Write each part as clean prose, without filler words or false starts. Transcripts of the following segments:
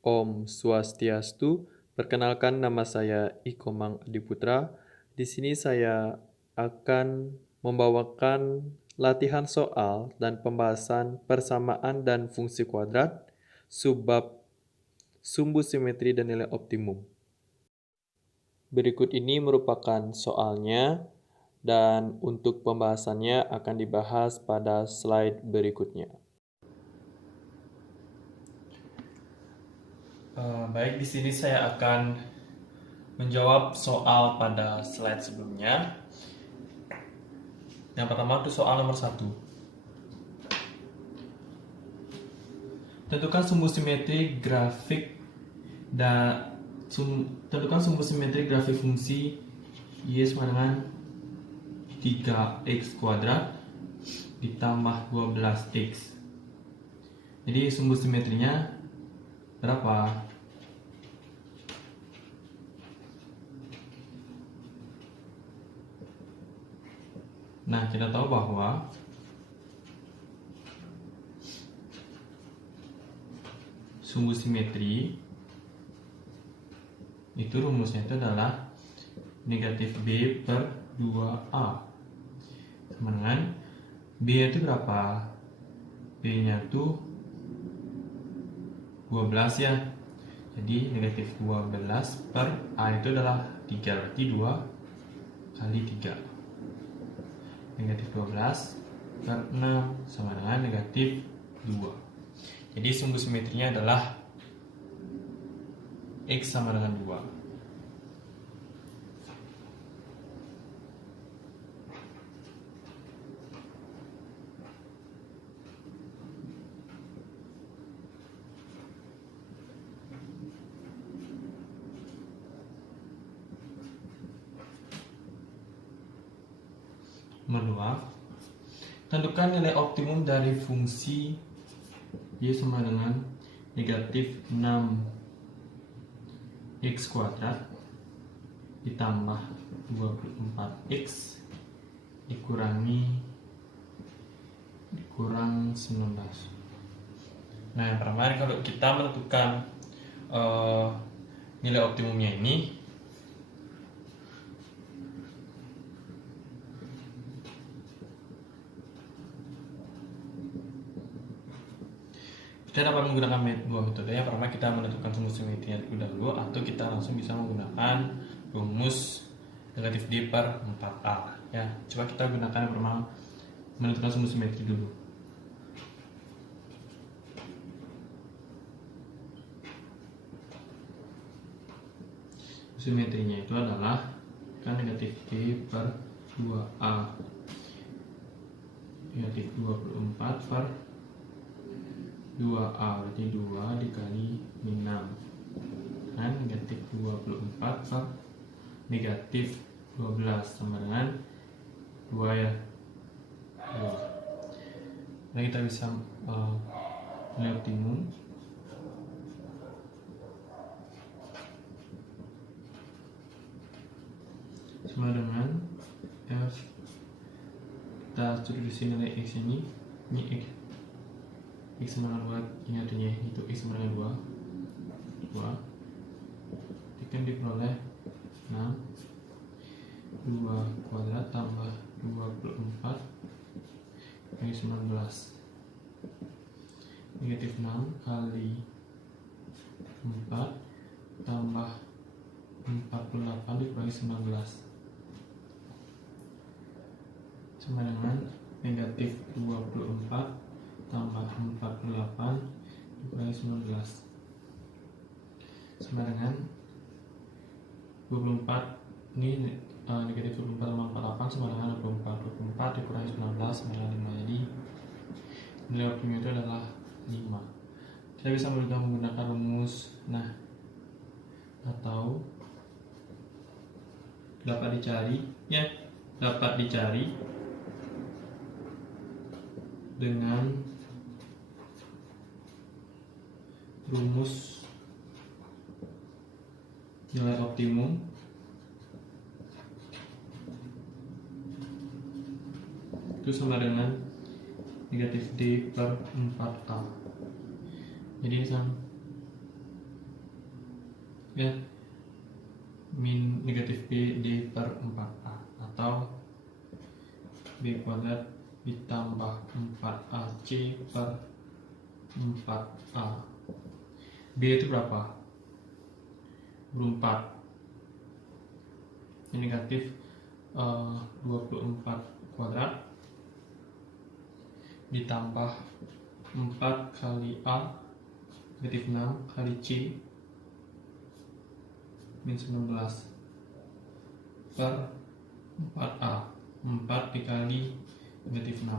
Om Swastiastu. Perkenalkan, nama saya Ikomang Adiputra. Di sini saya akan membawakan latihan soal dan pembahasan persamaan dan fungsi kuadrat, subbab sumbu simetri dan nilai optimum. Berikut ini merupakan soalnya, dan untuk pembahasannya akan dibahas pada slide berikutnya. Baik, di sini saya akan menjawab soal pada slide sebelumnya. Yang pertama itu soal nomor 1. Tentukan sumbu simetri grafik fungsi y sama dengan 3x kuadrat ditambah 12x. Jadi sumbu simetrinya berapa? Nah, kita tahu bahwa sumbu simetri itu rumusnya itu adalah negatif B per 2A sama dengan B itu berapa? B nya tuh 12 ya. Jadi negatif 12 per A itu adalah 3, berarti 2 kali 3. Negatif 12 per 6 sama dengan negatif 2. Jadi sumbu simetrinya adalah X sama dengan 2. Nomor 2, tentukan nilai optimum dari fungsi y sama dengan negatif 6x kuadrat ditambah 24x dikurang 19. Nah, yang pertama kalau kita menentukan nilai optimumnya ini, kita dapat menggunakan dua metode. Yang pertama, kita menentukan sumbu simetrinya terlebih dahulu, atau kita langsung bisa menggunakan rumus negatif D per 4A. Ya, coba kita gunakan yang pertama, menentukan sumbu simetri dulu. Simetrinya itu adalah kan negatif D per 2A, negatif 24 per 2A, berarti 2 dikali 6 kan negatif 24 per negatif 12 sama dengan 2 ya. 2. Nah, kita bisa nilai optimum sama dengan F. Kita substitusi nilai X ini X sama dengan 2, ini artinya itu X sama dengan 2 kan diperoleh 6 2 kuadrat tambah 24 kali 19, negatif 6 kali 4 tambah 48 dikurangi 19 sama dengan negatif 24 tambah 48 dikurangi 19 sama dengan 24. Ini negatif 24 tambah 48 sama dengan 24 dikurangi 19 sama dengan 5. Jadi nilai optimum itu adalah 5. Kita bisa menggunakan rumus atau dapat dicari dengan rumus nilai optimum itu sama dengan negatif D per 4A. Jadi ya, min negatif B D per 4A, atau B kuadrat ditambah 4AC per 4A. B itu berapa? 24. Ini negatif 24 kuadrat ditambah 4 kali A negatif 6 kali C min 19 per 4A. 4 dikali negatif 6.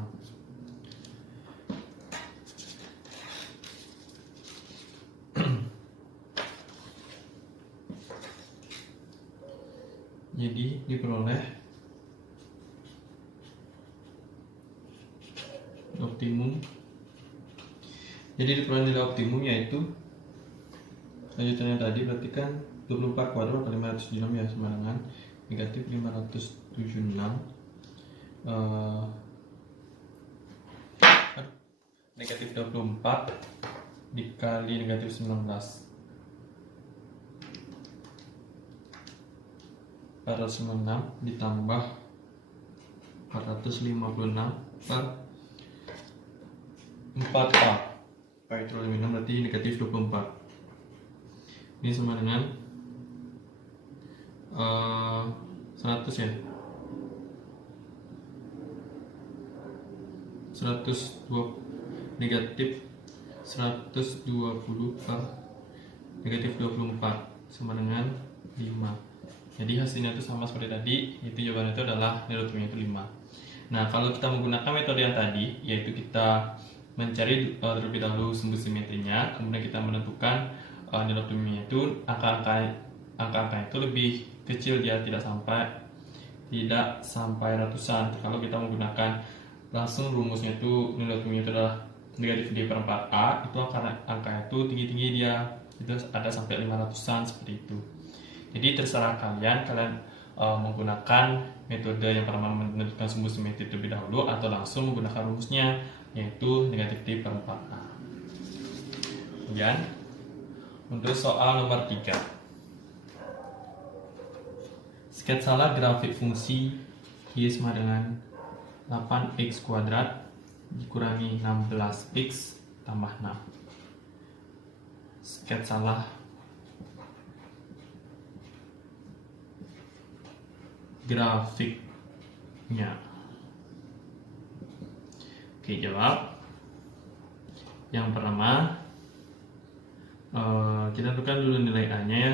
Jadi diperoleh optimum. Jadi diperoleh nilai optimum yaitu lanjutannya tadi, berarti kan 24 kuadrat kali 576 ya, sama dengan negatif 576 negatif 24 dikali negatif 19, 496 ditambah 456 per 4A. Itu lebih 6 berarti negatif 24. Ini sama dengan 100 ya, 120 negatif 120 per negatif 24 sama dengan 5. Jadi hasilnya itu sama seperti tadi, itu jawabannya itu adalah nilai optimumnya itu 5. Nah, kalau kita menggunakan metode yang tadi, yaitu kita mencari terlebih dahulu sumbu simetrinya, kemudian kita menentukan nilai optimumnya itu, angka-angka itu lebih kecil, dia tidak sampai ratusan. Kalau kita menggunakan langsung rumusnya itu nilai optimumnya itu adalah negatif D per 4A, itu angka itu tinggi-tinggi, dia itu ada sampai 500-an seperti itu. Jadi terserah kalian menggunakan metode yang pertama menentukan sumbu simetri terlebih dahulu, atau langsung menggunakan rumusnya yaitu negatif D per 4A. Kemudian untuk soal nomor 3, sketsalah grafik fungsi Y sama dengan 8x kuadrat dikurangi 16x tambah 6. Sketsalah grafiknya. Oke, jawab. Yang pertama, kita tentukan dulu nilai A-nya ya.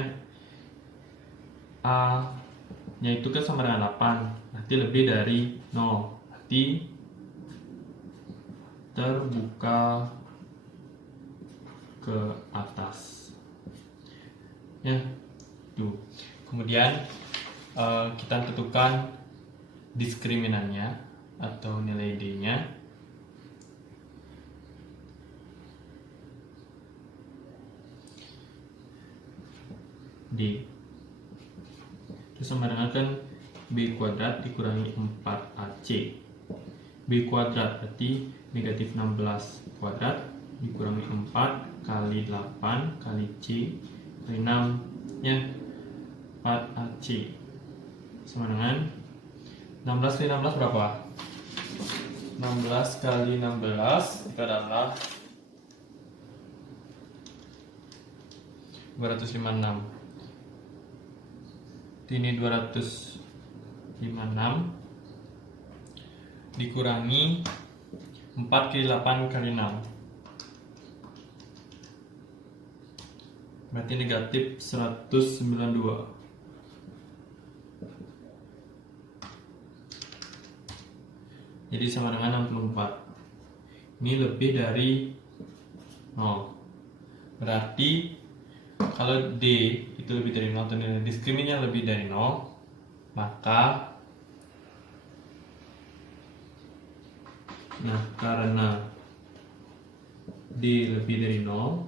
A-nya itu kan sama dengan 8, berarti lebih dari 0. Berarti terbuka ke atas. Ya, tuh. Kemudian kita tentukan diskriminannya atau nilai D-nya. D itu sama dengan kan B kuadrat dikurangi 4AC. B kuadrat berarti negatif 16 kuadrat dikurangi 4 kali 8 kali C kali 6 ya, 4AC sama dengan 16 kali 16 berapa? 16 kali 16 itu adalah 256. Ini 256 dikurangi 4 kali 8 kali 6, berarti negatif 192. Jadi sama dengan 64. Ini lebih dari 0. Berarti kalau D itu lebih dari 0 atau nilai diskriminannya lebih dari 0, maka karena D lebih dari 0,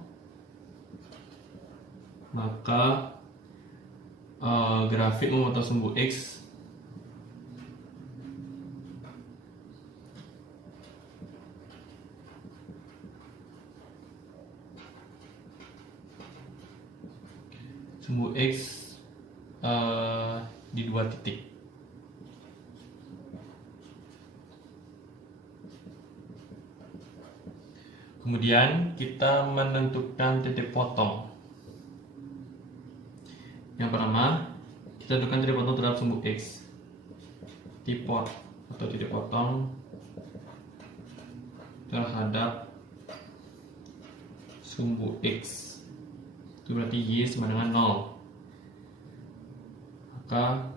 maka grafik memotong sumbu X sumbu X di 2 titik. Kemudian kita menentukan titik potong. Yang pertama, kita tentukan titik potong terhadap sumbu X. Tipot atau titik potong terhadap sumbu X. Itu berarti Y sama dengan 0. Maka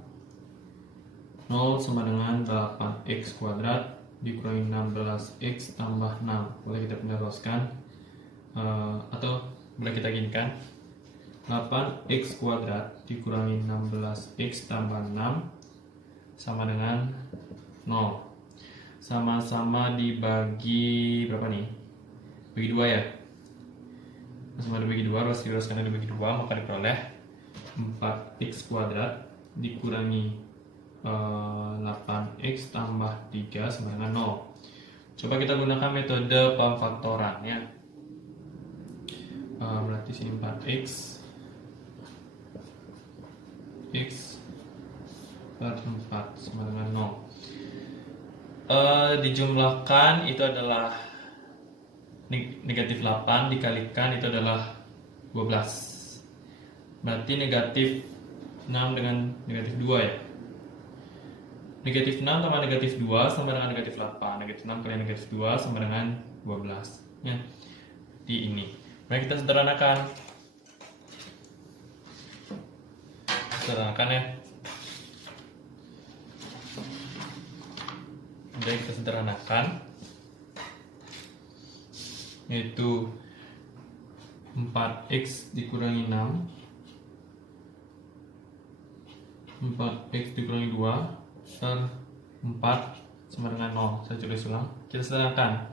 0 sama dengan 8x kuadrat dikurangi 16x tambah 6. Boleh kita peneruskan atau boleh kita ginikan. 8x kuadrat dikurangi 16x tambah 6 sama dengan 0. Sama-sama dibagi berapa nih? Bagi 2 ya. Sama dibagi 2, harus diruskan dibagi 2, maka diperoleh 4x kuadrat dikurangi 8x tambah 3 sama dengan 0. Coba kita gunakan metode pemfaktoran ya. Berarti sini 4x x per 4 sama dengan 0. Dijumlahkan itu adalah negatif 8 dikalikan itu adalah 12. Berarti negatif 6 dengan negatif 2 ya. Negatif 6 tambah negatif 2 sama dengan negatif 8. Negatif 6 kali negatif 2 sama dengan 12 ya. Di ini. Mari kita sederhanakan. Sederhanakan ya. Jadi kita sederhanakan, yaitu 4x dikurangi 6, 4x dikurangi 2 per 4 sama dengan 0. Saya tulis ulang. Kita sederhanakan.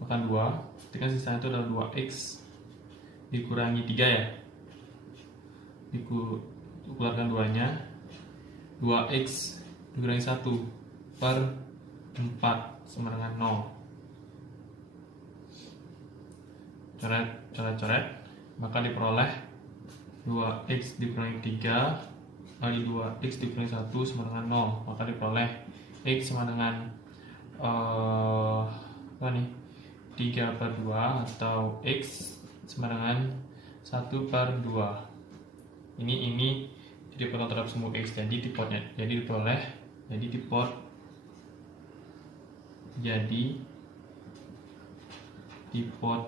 Makan 2, ketika sisanya itu adalah 2x dikurangi 3 ya. Dikeluarkan 2-nya. 2x dikurangi 1 per 4 sama dengan 0. Coret, maka diperoleh 2x dikurangi 3 kali 2x dikurangi 1 sama dengan 0. Maka diperoleh x sama dengan 3 per 2 atau x sama dengan 1 per 2. Ini titik potong terhadap sumbu x, jadi tipotnya. Jadi diperoleh, jadi tipot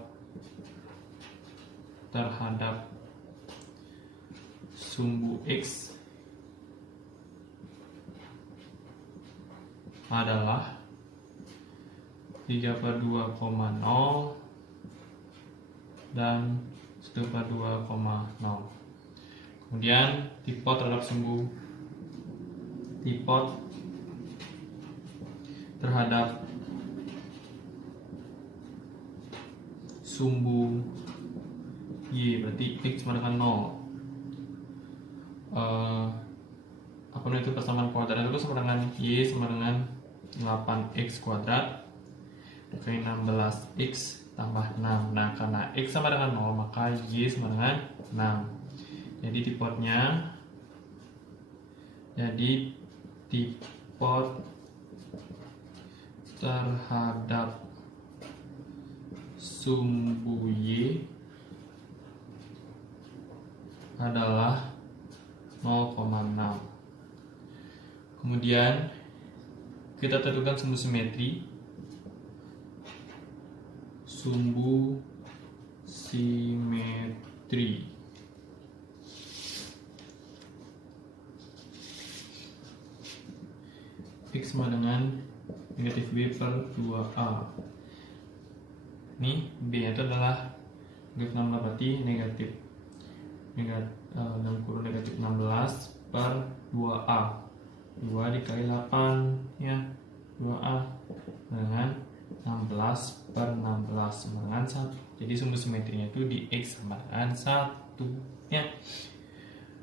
terhadap sumbu x adalah 3 per 2, 0 dan 1 per 2, 0. Kemudian tipot terhadap sumbu Y, berarti x sama dengan 0. Itu persamaan kuadrat itu sama dengan Y sama dengan 8x kuadrat dikali 16x tambah 6. Nah, karena x sama dengan 0 maka Y sama dengan 6. Jadi tipot terhadap sumbu Y adalah 0,6. Kemudian kita tentukan sumbu simetri. X sama dengan negatif B per 2A. Ini B itu adalah negatif 16, berarti negatif 16 per 2A. 2 dikali 8 ya, 2A dengan 16 per 16 sama dengan 1. Jadi sumbu simetrinya itu di X sama dengan 1 ya.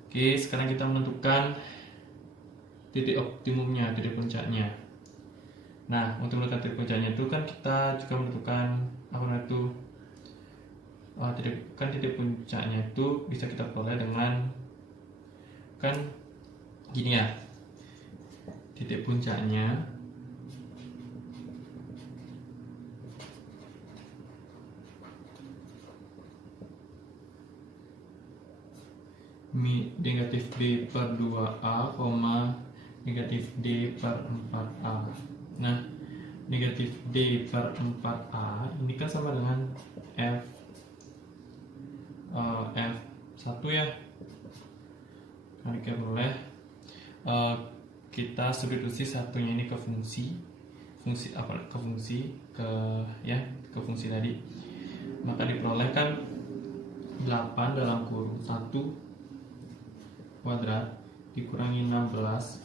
Oke, sekarang kita menentukan titik optimumnya, titik puncaknya. Nah, untuk menentukan titik puncaknya itu kan kita juga menentukan titik puncaknya itu bisa kita peroleh dengan kan gini ya, titik puncaknya negatif D per 2A, negatif D per 4A. Nah, negatif D per 4A ini kan sama dengan F1 ya. Nah, kita boleh kita substitusi satunya ini ke fungsi ke fungsi tadi, maka diperolehkan 8 dalam kurung 1 kuadrat dikurangi 16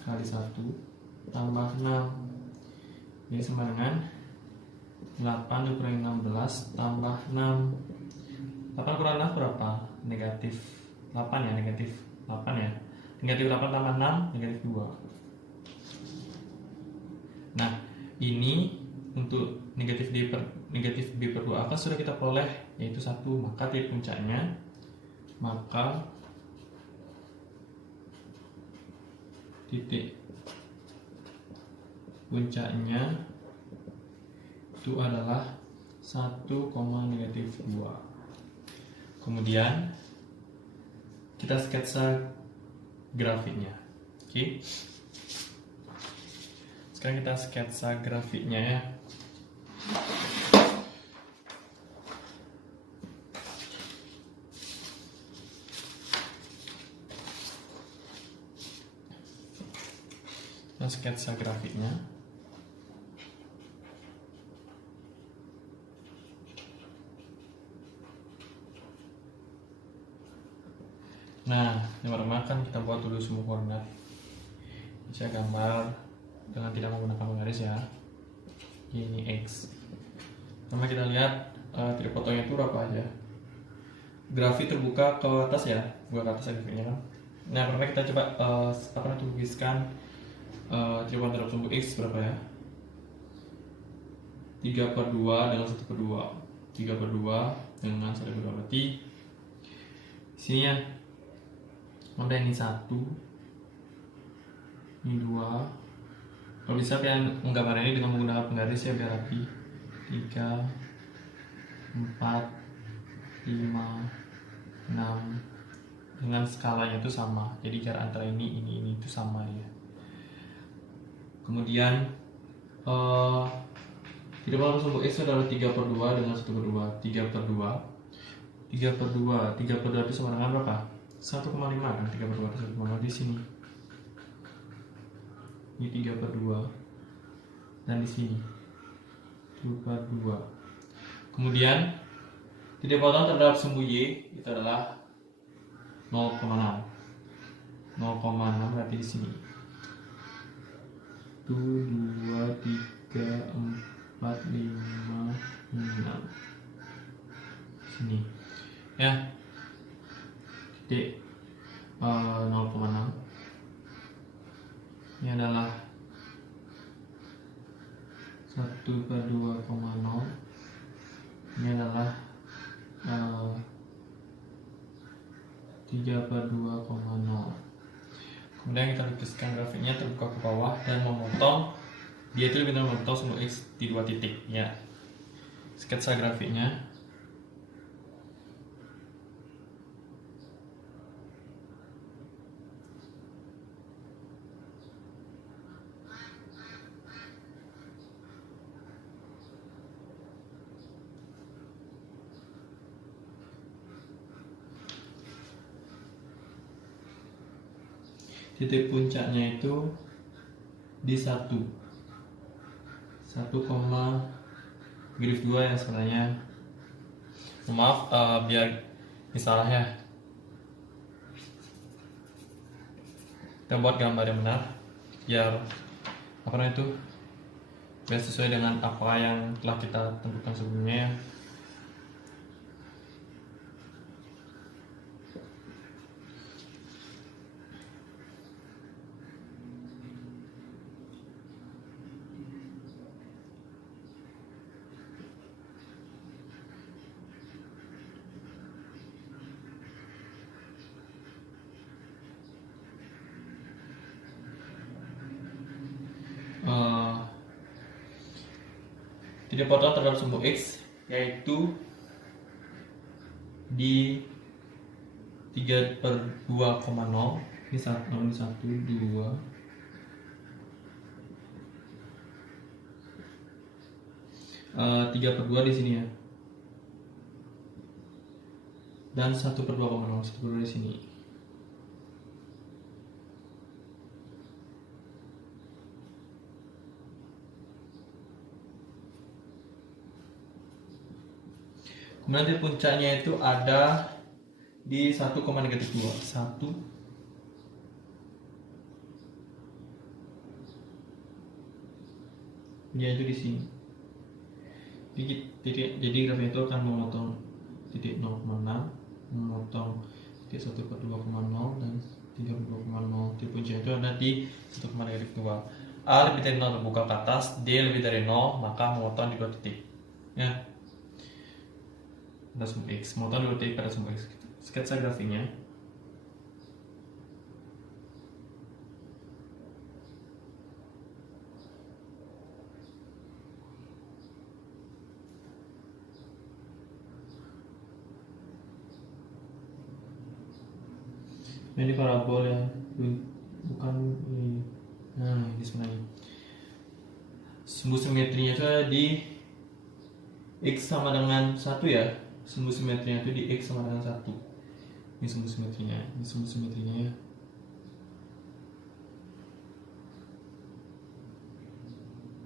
kali 1 tambah 6, ini sama dengan 8 dikurangi 16 tambah 6. 8 kurang 6 berapa? Negatif 8 ya, negatif 8 tambah 6 negatif 2. Nah, ini untuk negatif B per 2A kan sudah kita peroleh, yaitu 1, maka titik puncaknya itu adalah 1, negatif 2. Kemudian kita sketsa grafiknya. Oke. Sekarang kita sketsa grafiknya ya. Kita sketsa grafiknya. Nah, yang pertama kan kita buat dulu semua koordinat. Saya gambar dengan tidak menggunakan penggaris ya. Ini X. Pertama kita lihat titik fotonya itu berapa aja. Grafik terbuka ke atas ya, buka ke atas grafiknya kan. Nah, pertama kita coba tuliskan titik terhadap sumbu X berapa ya. 3 per 2 dengan 1 per 2. 3 per 2 dengan 1 per 2 berarti sini ya. Ada ini 1, ini 2. Kalau bisa kalian menggambar ini dengan menggunakan penggaris ya biar rapi. 3, 4, 5, 6 dengan skalanya itu sama. Jadi jarak antara ini itu sama ya. Kemudian tidak perlu sumbu X adalah 3 per 2 dengan 1 per 2. 3 per 2 itu sama dengan berapa? 1,5 kan, 3 per 2 itu 1,5 di sini. Ini 3 per 2 dan di sini 2 per 2. Kemudian titik potong terhadap sumbu Y itu adalah 0,6 berarti di sini 1, 2, 3, 4, 5, 6 sini ya. Titik 0,6 ini adalah 1 per 2,0, ini adalah 3 per 2,0. Kemudian kita lukiskan grafiknya terbuka ke bawah dan memotong, dia itu benar memotong sumbu X di 2 titik ya. Sketsa grafiknya. Titik puncaknya itu di 1, garis 2 ya sebenarnya. Maaf biar misalnya ya, kita buat gambar yang benar biar biar sesuai dengan apa yang telah kita tentukan sebelumnya ya. video potong terhadap sumbu X yaitu di 3/2,0. Ini 1, 2. 3/2 di sini ya. Dan 1/2,0, 1/2 di sini. Kemudian di puncaknya itu ada di 1,-2. 1 dia itu di sini. Jadi grafik itu akan memotong titik 0,6, memotong titik 1/2,0 dan 3/2,0. Titik puncak itu ada di 1,-2. A lebih dari 0 terbuka ke atas, D lebih dari 0, maka memotong di 2 titik. Ya. Pada sumbu X, memotong di 2 titik pada sumbu X. Sketsa grafiknya. Ini parabol ya, bukan ini. Nah, ini sebenarnya sumbu simetrinya itu di X sama dengan 1 ya. Sumbu simetrinya itu di X sama dengan 1. Ini sumbu simetrinya, ini sumbu simetrinya ya.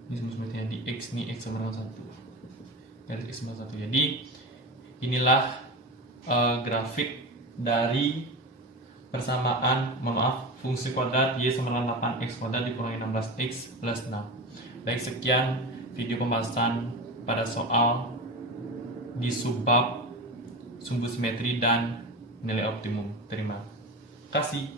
Ini sumbu simetrinya di X, nih X sama dengan 1. Garis X sama 1. Jadi inilah grafik dari persamaan, fungsi kuadrat Y sama dengan 8x kuadrat dikurangi 16x plus 6. Baik, sekian video pembahasan pada soal di subbab sumbu simetri dan nilai optimum. Terima kasih.